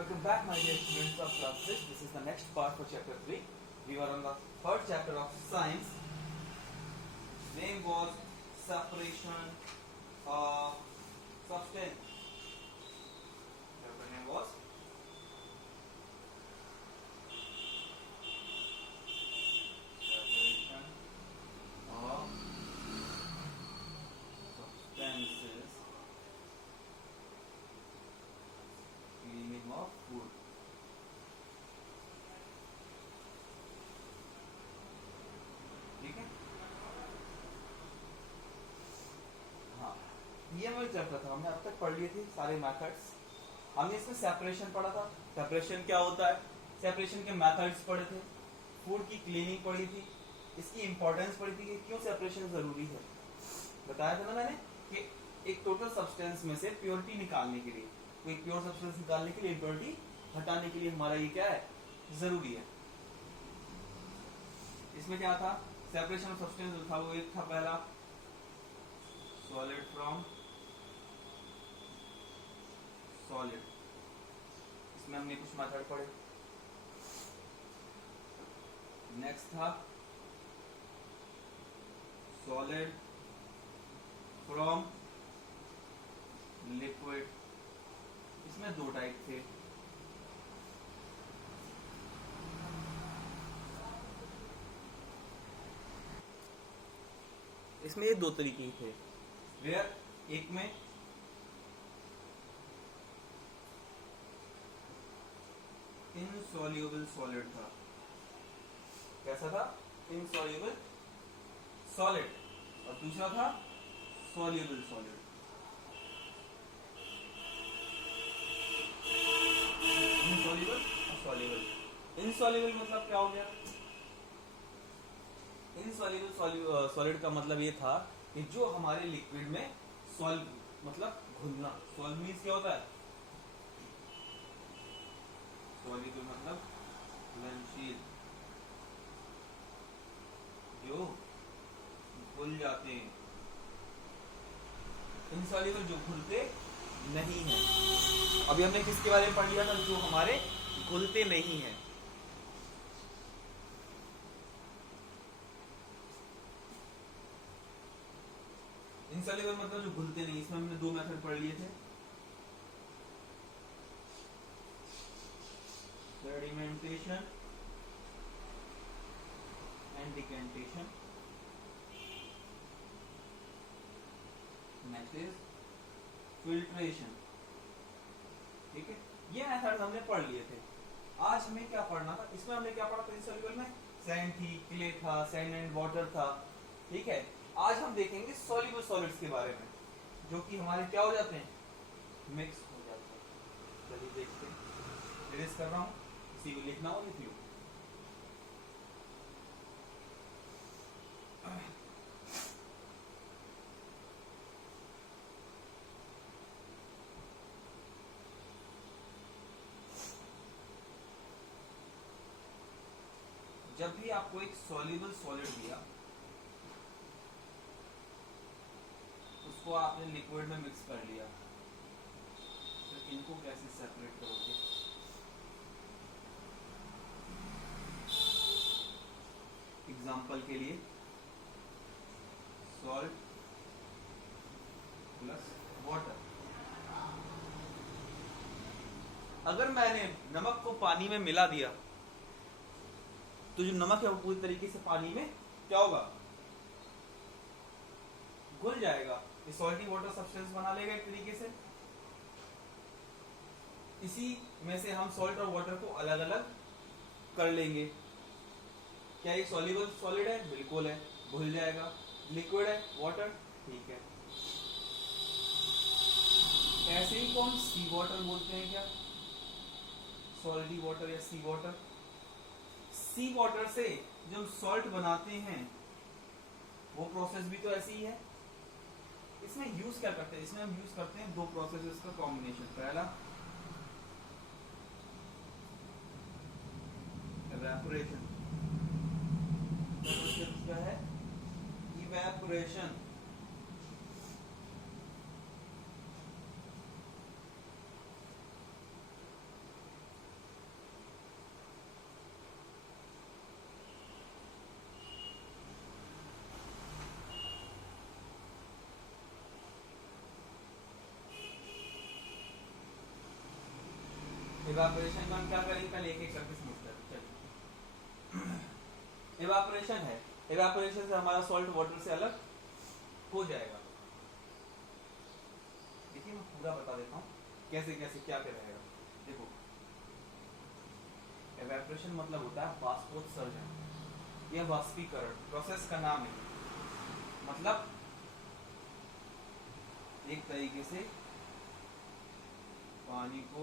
Welcome back, my dear students of class 6. This is the next part for chapter 3. We were on the third chapter of science. Name was separation of substance. Chapter name was separation of substances. Cleaning of food. ठीक है, हाँ ये हमारा chapter था। हमने अब तक पढ़ लिए थे सारे मेथड्स। हमने इसमें सेपरेशन पढ़ा था, सेपरेशन क्या होता है, सेपरेशन के मेथड्स पढ़े थे, फूड की क्लीनिंग पढ़ी थी, इसकी इंपॉर्टेंस पढ़ी थी कि क्यों सेपरेशन जरूरी है। बताया था ना मैंने कि एक टोटल सब्सटेंस में से प्योरिटी निकालने के लिए, कोई प्योर सब्सटेंस निकालने के लिए, इम्प्योरिटी हटाने के लिए हमारा ये क्या है, जरूरी है। इसमें क्या था, सेपरेशन ऑफ सब्सटेंस जो था वो एक था पहला सॉलिड फ्रॉम सॉलिड। इसमें हमने कुछ मेथड पढ़े। नेक्स्ट था सॉलिड फ्रॉम लिक्विड। इसमें दो टाइप थे, इसमें ये दो तरीके थे। वेयर एक में इनसॉल्युबल सॉलिड था। कैसा था, इनसॉल्युबल सॉलिड, और दूसरा था सॉल्युबल सॉलिड। इनसॉल्युबल और सॉल्युबल। इनसॉल्युबल मतलब क्या हो गया, इनसॉल्युबल सॉलिड का मतलब ये था कि जो हमारे लिक्विड में सॉल्व मतलब घुलना। सॉल्व मीन्स क्या होता है, सॉल्युबल मतलब घुलनशील, जो घुल जाते हैं। इनसॉल्युबल जो घुलते नहीं है। अभी हमने किसके बारे में पढ़ लिया था, जो हमारे घुलते नहीं है। इनसॉल्युबल मतलब जो घुलते नहीं। इसमें हमने दो मेथड पढ़ लिए थे, sedimentation and decantation. Next is filtration. ठीक है, ये मेथड हमने पढ़ लिए थे। आज हमें क्या पढ़ना था, इसमें हमने क्या पढ़ा था, इनसॉल्युबल में सैंड थी, क्ले था, सैंड एंड वाटर था। ठीक है, आज हम देखेंगे सॉल्युबल सॉलिड्स के बारे में, जो कि हमारे क्या हो जाते हैं, मिक्स हो जाते हैं। चलिए देखते हैं। रिलीज कर रहा हूं, किसी को लिखना हो लिख लो। जब भी आपको एक सॉल्युबल सॉलिड दिया, उसको आपने लिक्विड में मिक्स कर लिया, तो इनको कैसे सेपरेट करोगे। एग्जाम्पल के लिए सॉल्ट प्लस वाटर। अगर मैंने नमक को पानी में मिला दिया, तो जो नमक है वो पूरी तरीके से पानी में क्या होगा, घुल जाएगा। ये सॉल्टी वाटर सब्सटेंस बना लेगा एक तरीके से। इसी में से हम सॉल्ट और वाटर को अलग अलग कर लेंगे। क्या ये सॉल्युबल सॉलिड है, बिल्कुल है, घुल जाएगा। लिक्विड है, वाटर, ठीक है। ऐसे ही कौन सी वाटर बोलते हैं क्या, सॉल्टी वाटर या सी वाटर। सी वाटर से जो हम सॉल्ट बनाते हैं वो प्रोसेस भी तो ऐसी ही है। इसमें यूज क्या करते हैं, इसमें हम यूज करते हैं दो प्रोसेसेस का कॉम्बिनेशन। पहला इवेपोरेशन, क्या है, इवेपोरेशन। इवापोरेशन में हम क्या करेंगे, पहले एक एक करके समझते हैं। चलिए, इवापोरेशन है, इवापोरेशन से हमारा सॉल्ट वाटर से अलग हो जाएगा। देखिए मैं पूरा बता देता हूँ कैसे कैसे क्या क्या रहेगा। देखो, इवेपोरेशन मतलब होता है वाष्पोत्सर्जन, यह वाष्पीकरण प्रोसेस का नाम है। मतलब एक तरीके से पानी को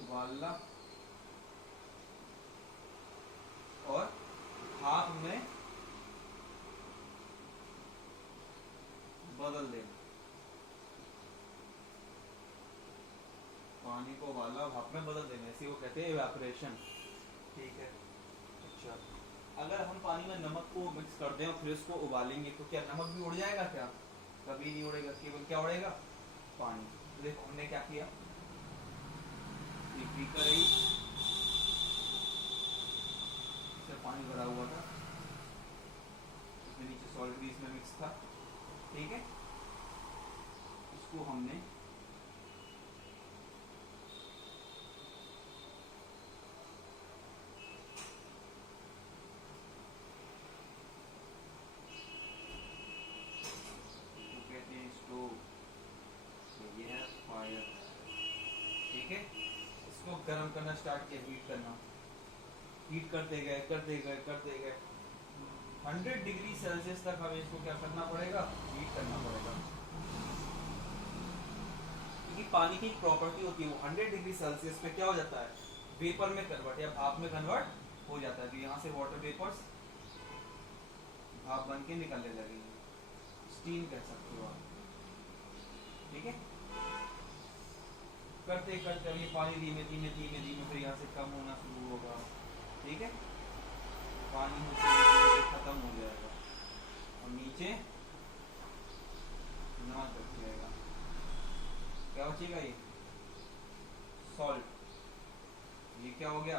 उबालना और भाप में बदल देना। पानी को उबालना और भाप में बदल देना, इसी को कहते हैं इवेपोरेशन। ठीक है। अच्छा, अगर हम पानी में नमक को मिक्स कर दें और फिर उसको उबालेंगे तो क्या नमक भी उड़ जाएगा? क्या कभी नहीं उड़ेगा, केवल क्या उड़ेगा? पानी। तो देखो हमने क्या किया, एक बीकर है, इसमें पानी भरा हुआ था, इसमें नीचे सॉल्ट भी इसमें मिक्स था। ठीक है, इसको हमने गर्म करना स्टार्ट किया, हीट करना, हीट करते गए करते गए करते गए 100 डिग्री सेल्सियस तक हमें इसको क्या करना पड़ेगा? हीट करना पड़ेगा। क्योंकि पानी की एक प्रॉपर्टी होती है, वो 100 डिग्री सेल्सियस पे क्या हो जाता है? वेपर में कन्वर्ट या भाप में कन्वर्ट हो जाता है। तो यहाँ से वाटर वेपर्स भाप बन के निकलने लगेंगे, स्टीम कह सकते हो आप। ठीक है, करते करते ये पानी धीमे धीमे धीमे धीमे फिर यहाँ से कम होना शुरू होगा। ठीक है, पानी खत्म हो जाएगा और नीचे नमक बच जाएगा। क्या बचेगा? ये सॉल्ट। ये क्या हो गया?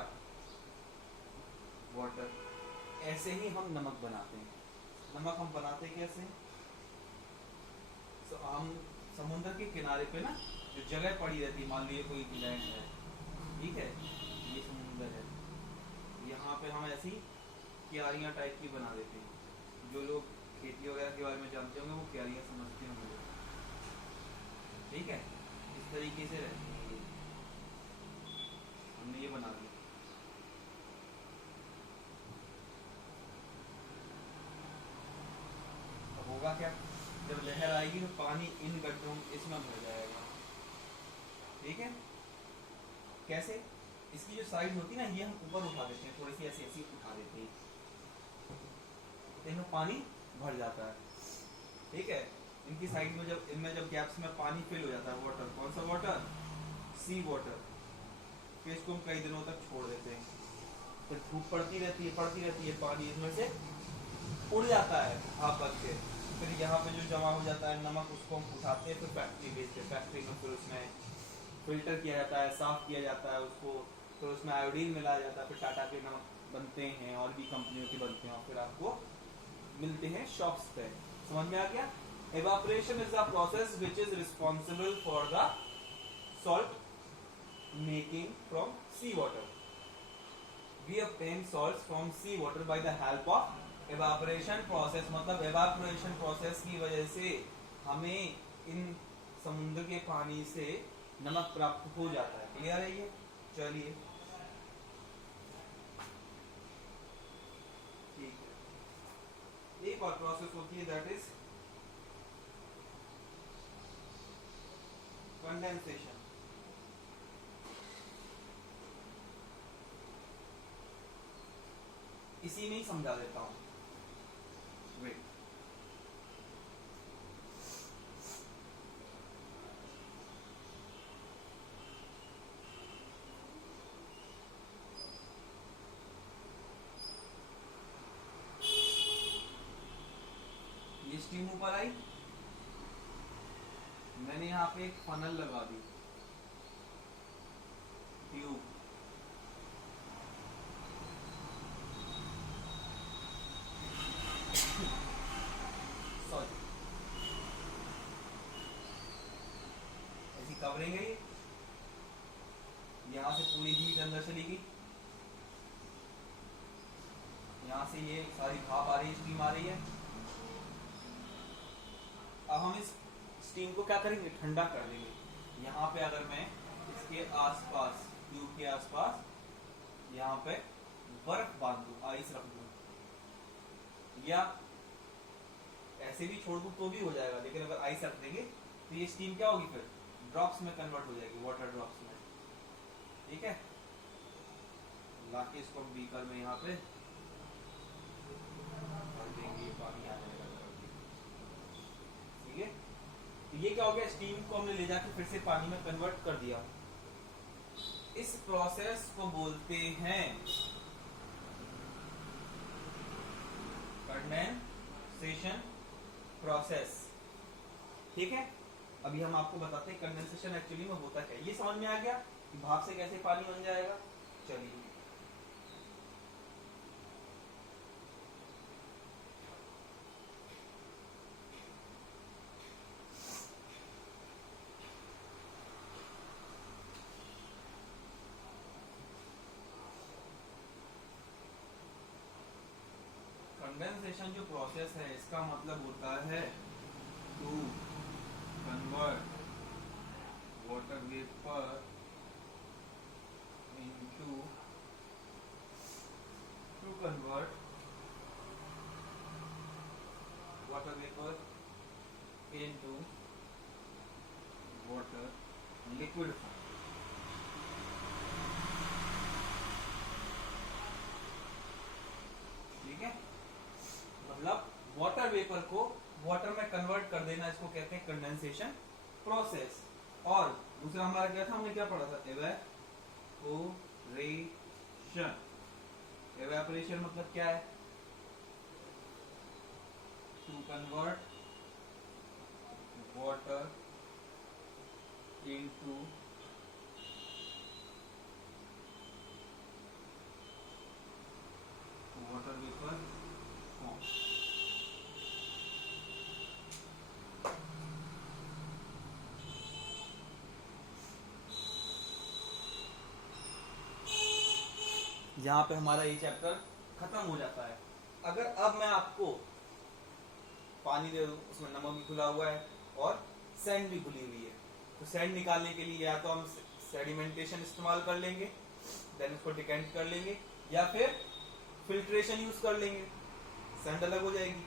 वाटर। ऐसे ही हम नमक बनाते हैं। नमक हम बनाते कैसे? तो हम समुद्र के किनारे पे ना जो जगह पड़ी रहती है, मान लीजिए कोई लैंड है, ठीक है, ये समुद्र है, यहाँ पे हम ऐसी क्यारियाँ टाइप की बना देते हैं। जो लोग खेती वगैरह के बारे में जानते होंगे वो क्यारियाँ समझते होंगे। ठीक है, इस तरीके से रहती है। हमने ये बना दिया। अब होगा क्या? जब लहर आएगी तो पानी इन गड्ढों इसमें भर जाएगा। ठीक है, कैसे? इसकी जो साइड होती है ना, ये हम ऊपर उठा देते हैं, थोड़ी सी ऐसी ऐसी उठा देते हैं, इनमें पानी भर जाता है। ठीक है, इनकी साइड में जब इनमें जब गैप्स में पानी फिल हो जाता है, वाटर, कौन सा वाटर? सी वाटर। फिर इसको हम कई दिनों तक छोड़ देते हैं, फिर धूप पड़ती रहती है, पानी इसमें से उड़ जाता है भाप बन के। फिर यहाँ पे जो जमा हो जाता है नमक, उसको हम उठाते हैं, फिर फैक्ट्री भेजते हैं। फैक्ट्री में फिर उसमें फिल्टर किया जाता है, साफ किया जाता है उसको, फिर उसमें आयोडीन मिलाया जाता है, फिर टाटा के नमक बनते हैं और भी कंपनियों के बनते हैं, और फिर आपको मिलते हैं शॉप्स पे। समझ में आ गया? Evaporation is the process which is responsible for the salt making from sea water. We obtain salts from sea water by the help of evaporation process. मतलब एवापोरेशन प्रोसेस की वजह से हमें इन समुद्र के पानी से नमक प्राप्त हो जाता है। क्लियर है ये? चलिए, ठीक है। एक और प्रोसेस होती है, दैट इज कंडेंसेशन। इसी में ही समझा देता हूं। वेट, ये स्टीम ऊपर आई, मैंने यहाँ पे एक फनल लगा दी, ट्यूब। कवरिंग है ये, यहाँ से पूरी हीट अंदर चली गई, यहाँ से ये सारी भाप आ रही है, स्टीम आ रही है। अब हम इस स्टीम को क्या करेंगे, ठंडा कर देंगे। यहाँ पे अगर मैं इसके आसपास, ट्यूब के आसपास यहाँ पे बर्फ बांध दूं, आइस रख दूं, या ऐसे भी छोड़ दूं तो भी हो जाएगा, लेकिन अगर आइस रख देंगे तो ये स्टीम क्या होगी, फिर ड्रॉप्स में कन्वर्ट हो जाएगी, वाटर ड्रॉप्स में। ठीक है, लाके इसको हम बीकर में यहाँ पे भर देंगे, पानी आ जाएगा। ठीक है, तो ये क्या हो गया, स्टीम को हमने ले जाके फिर से पानी में कन्वर्ट कर दिया। इस प्रोसेस को बोलते हैं कंडेंसेशन प्रोसेस। ठीक है, अभी हम आपको बताते हैं कंडेंसेशन एक्चुअली में होता क्या है। ये समझ में आ गया कि भाप से कैसे पानी बन जाएगा। चलिए, कंडेंसेशन जो प्रोसेस है इसका मतलब होता है to convert water vapour into, to convert water vapour into water liquid form. ठीक है, मतलब वाटर वेपर को वाटर में कन्वर्ट कर देना, इसको कहते हैं कंडेंसेशन प्रोसेस। और दूसरा हमारा क्या था, हमने क्या पढ़ा था, एवेपोरेशन। एवेपोरेशन मतलब क्या है, to convert water into water vapour form. यहाँ पे हमारा ये चैप्टर खत्म हो जाता है। अगर अब मैं आपको पानी दे दूं, उसमें नमक भी खुला हुआ है और सैंड भी खुली हुई है, तो सैंड निकालने के लिए या तो हम सेडिमेंटेशन इस्तेमाल कर लेंगे, देन उसको डिकेंट कर लेंगे, या फिर फिल्ट्रेशन यूज कर लेंगे, सैंड अलग हो जाएगी।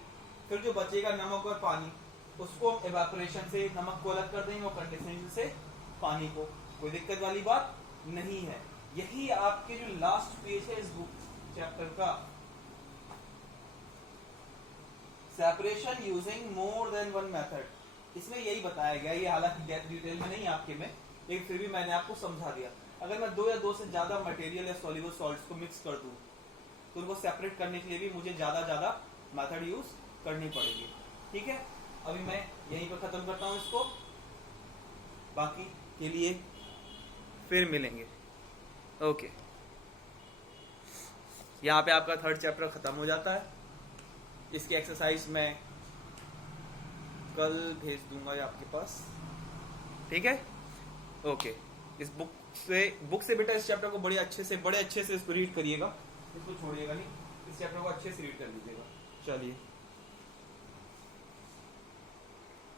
फिर जो बचेगा नमक और पानी, उसको हम एवापोरेशन से नमक को अलग कर देंगे और कंडेंसेशन से पानी को। कोई दिक्कत वाली बात नहीं है। यही आपके जो लास्ट पेज है इस बुक चैप्टर का, separation using more than one method, इसमें यही बताया गया। ये हालांकि डेप्थ डिटेल में नहीं आपके में, लेकिन फिर भी मैंने आपको समझा दिया। अगर मैं 2 या 2 से ज्यादा मटेरियल या सॉल्युबल सॉल्ट्स को मिक्स कर दूं, तो उनको सेपरेट करने के लिए भी मुझे ज्यादा मेथड यूज करनी पड़ेगी। ठीक है, अभी मैं यहीं पर खत्म करता हूं इसको, बाकी के लिए फिर मिलेंगे। ओके, यहाँ पे आपका 3rd चैप्टर खत्म हो जाता है। इसकी एक्सरसाइज मैं कल भेज दूंगा आपके पास। ठीक है, ओके। इस बुक से बेटा इस चैप्टर को बड़े अच्छे से इसको रीड करिएगा, इसको छोड़िएगा नहीं, इस चैप्टर को अच्छे से रीड कर लीजिएगा। चलिए।